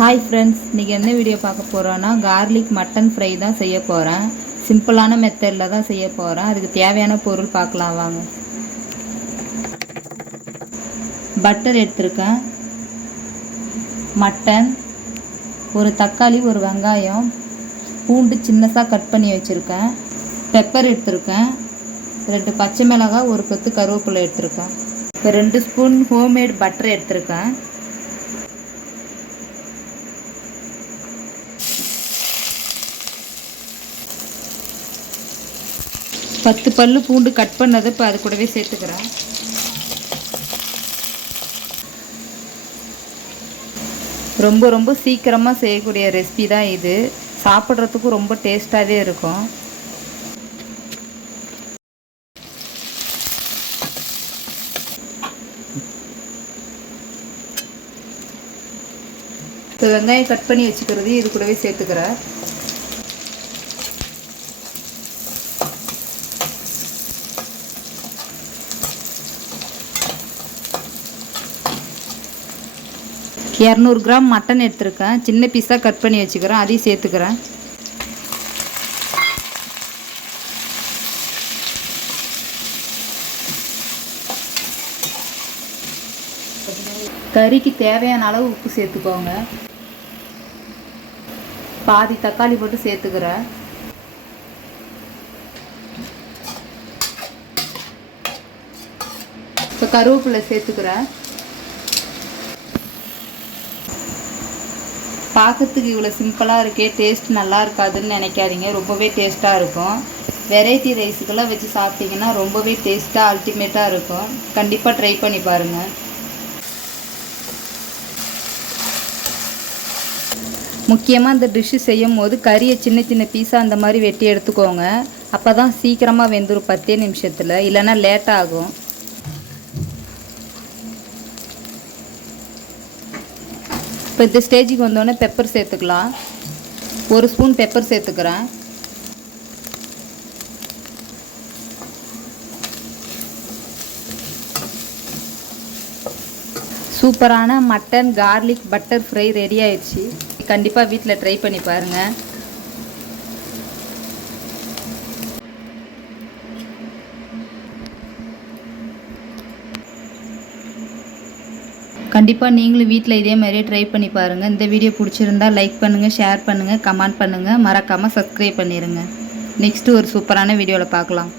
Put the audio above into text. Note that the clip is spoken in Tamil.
ஹாய் ஃப்ரெண்ட்ஸ், இன்றைக்கி என்ன வீடியோ பார்க்க போகிறோன்னா கார்லிக் மட்டன் ஃப்ரை தான் செய்ய போகிறேன். சிம்பிளான மெத்தடில் தான் செய்ய போகிறேன். அதுக்கு தேவையான பொருள் பார்க்கலாம் வாங்க. பட்டர் எடுத்திருக்கேன், மட்டன், ஒரு தக்காளி, ஒரு வெங்காயம், பூண்டு சின்னதாக கட் பண்ணி வச்சுருக்கேன், பெப்பர் எடுத்திருக்கேன், 2 பச்சை மிளகாய், ஒரு கொத்து கருவேப்பிலை எடுத்திருக்கேன். இப்போ 2 ஸ்பூன் ஹோம்மேட் பட்டர் எடுத்திருக்கேன். பத்து பல்லு பூண்டு கட் பண்ணதை இப்போ அது கூடவே சேர்த்துக்கிறேன். ரொம்ப ரொம்ப சீக்கிரமாக செய்யக்கூடிய ரெசிபி தான் இது. சாப்பிட்றதுக்கும் ரொம்ப டேஸ்ட்டாகவே இருக்கும். இப்போ வெங்காயம் கட் பண்ணி வச்சுக்கிறது இது கூடவே சேர்த்துக்கிறேன். இரநூறு கிராம் மட்டன் எடுத்துருக்கேன், சின்ன பீஸாக கட் பண்ணி வச்சுக்கிறேன், அதையும் சேர்த்துக்கிறேன். கறிக்கு தேவையான அளவு உப்பு சேர்த்துக்கோங்க. பாதி தக்காளி போட்டு சேர்த்துக்கிறேன். இப்போ கருவேப்பிலை சேர்த்துக்கிறேன். பார்க்கறதுக்கு இவ்வளோ சிம்பிளாக இருக்கே, டேஸ்ட் நல்லா இருக்காதுன்னு நினைக்காதீங்க. ரொம்பவே டேஸ்ட்டாக இருக்கும். வெரைட்டி ரைஸுக்கெல்லாம் வச்சு சாப்பிட்டிங்கன்னா ரொம்பவே டேஸ்ட்டாக அல்டிமேட்டாக இருக்கும். கண்டிப்பாக ட்ரை பண்ணி பாருங்கள். முக்கியமாக இந்த டிஷ்ஷு செய்யும் போது கறியை சின்ன சின்ன பீஸாக அந்த மாதிரி வெட்டி எடுத்துக்கோங்க. அப்போ தான் சீக்கிரமாக வெந்துடும் 10 நிமிஷத்தில், இல்லைன்னா லேட் ஆகும். இப்போ இந்த ஸ்டேஜுக்கு வந்தோடனே பெப்பர் சேர்த்துக்கலாம். 1 ஸ்பூன் பெப்பர் சேர்த்துக்கிறேன். சூப்பரான mutton garlic butter fry ready ஆயிடுச்சு. கண்டிப்பாக வீட்டில் ட்ரை பண்ணி பாருங்கள். கண்டிப்பாக நீங்களும் வீட்டில் இதே மாதிரியே ட்ரை பண்ணி பாருங்கள். இந்த வீடியோ பிடிச்சிருந்தால் லைக் பண்ணுங்கள், ஷேர் பண்ணுங்கள், கமெண்ட் பண்ணுங்கள், மறக்காமல் சப்ஸ்கிரைப் பண்ணிடுங்க. நெக்ஸ்ட்டு ஒரு சூப்பரான வீடியோவில் பார்க்கலாம்.